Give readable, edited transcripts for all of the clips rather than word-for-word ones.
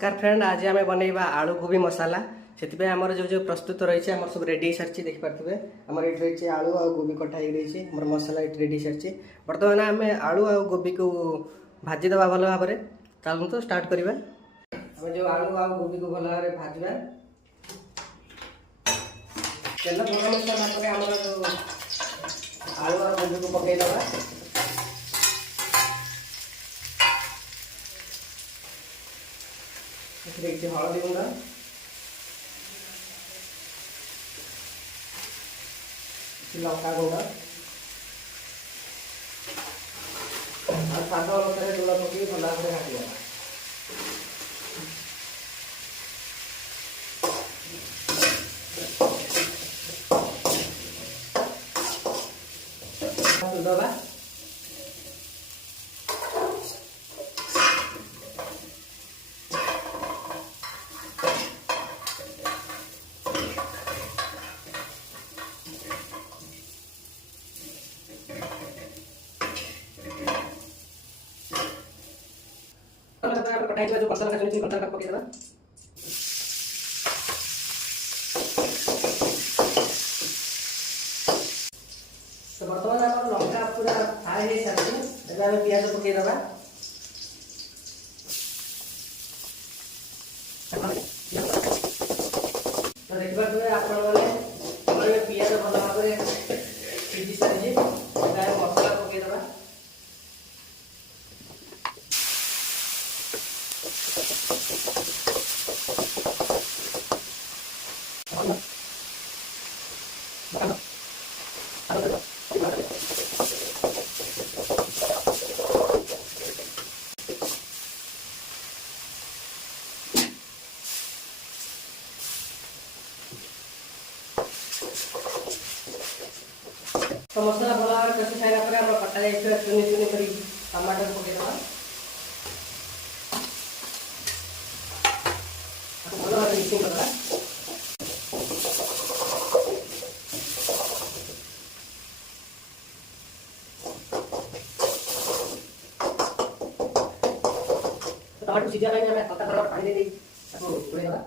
नमस्कार फ्रेंड, आज आम बनवा आलू गोभी मसाला से आमर जो प्रस्तुत रही है सब रेडी सारी देखिपे आम ये रही आलू आ गोभी कटा रही मोर मसला ये रेडी सारी बर्तमान आम आलू आ गोभी को भाजीदे भल भाव में चलते तो स्टार्ट करवा। आम जो आलू आ गोभी को भल भाव भाजवा तेल गरम होगा आम जो आलू आ गोभी को पकईदे हलदी गुंड लंका गुंड और स्वाद अनुसार लुण पकड़ भल भाव घाटा दबा जो मसाला का मसाला का पकईदे तो बर्तमान आम लंका पूरा फ्राए हो सारी आम पिज पकईदे तो देखिए आप पिज भल भाव में सीझी सारी मसला पकईदे तो मसला भल भाव में कषि सारा कटा जाइए चुनी चुनी कर टमाटर पकईदे भल भाव मिक्सिंग करवा। टमाटर सीझा पानी दे तोड़ेगा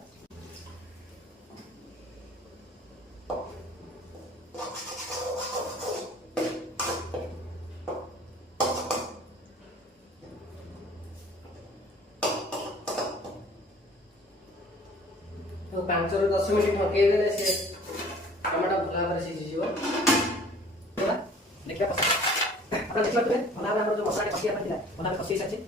तो 5 ରୁ 10 मिनट ढके देले से टमाटर भल भाव में सीझी जीव देखिए आप देखिए भल भाव में जो मसला कषिया भल भाव कषि सारी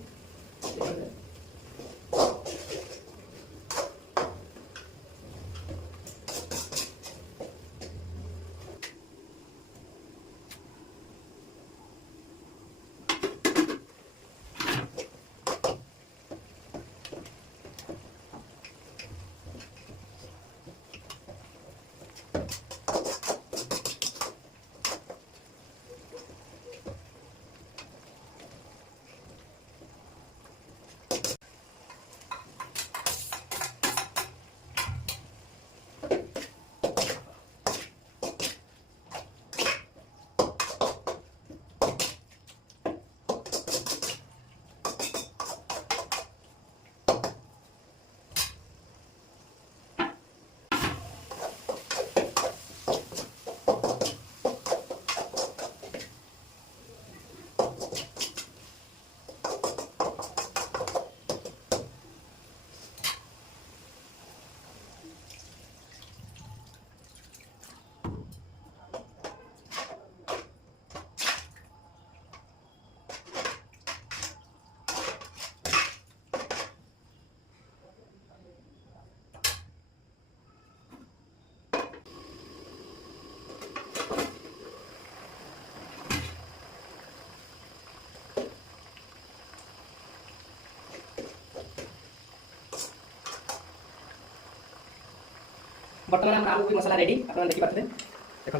बर्तमान आलू गोभी मसला रेडी आप देखिए देखो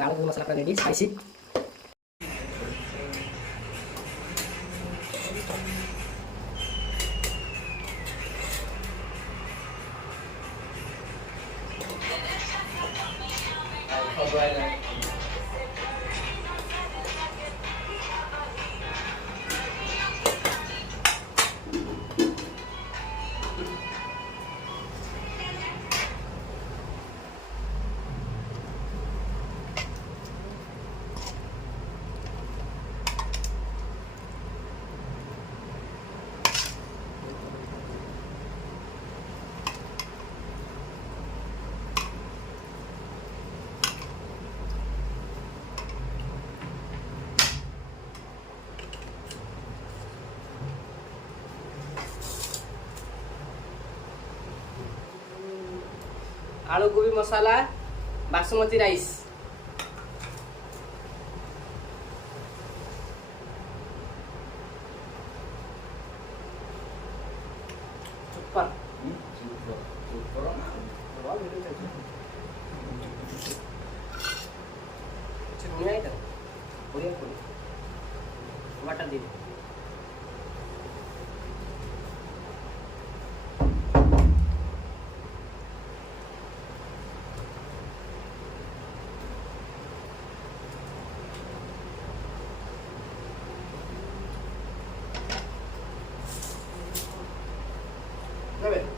आलू गोभी मसला रेडी स्पाइसी आलू गोभी मसाला बासमती राइस। सुपर वाटर दी Right.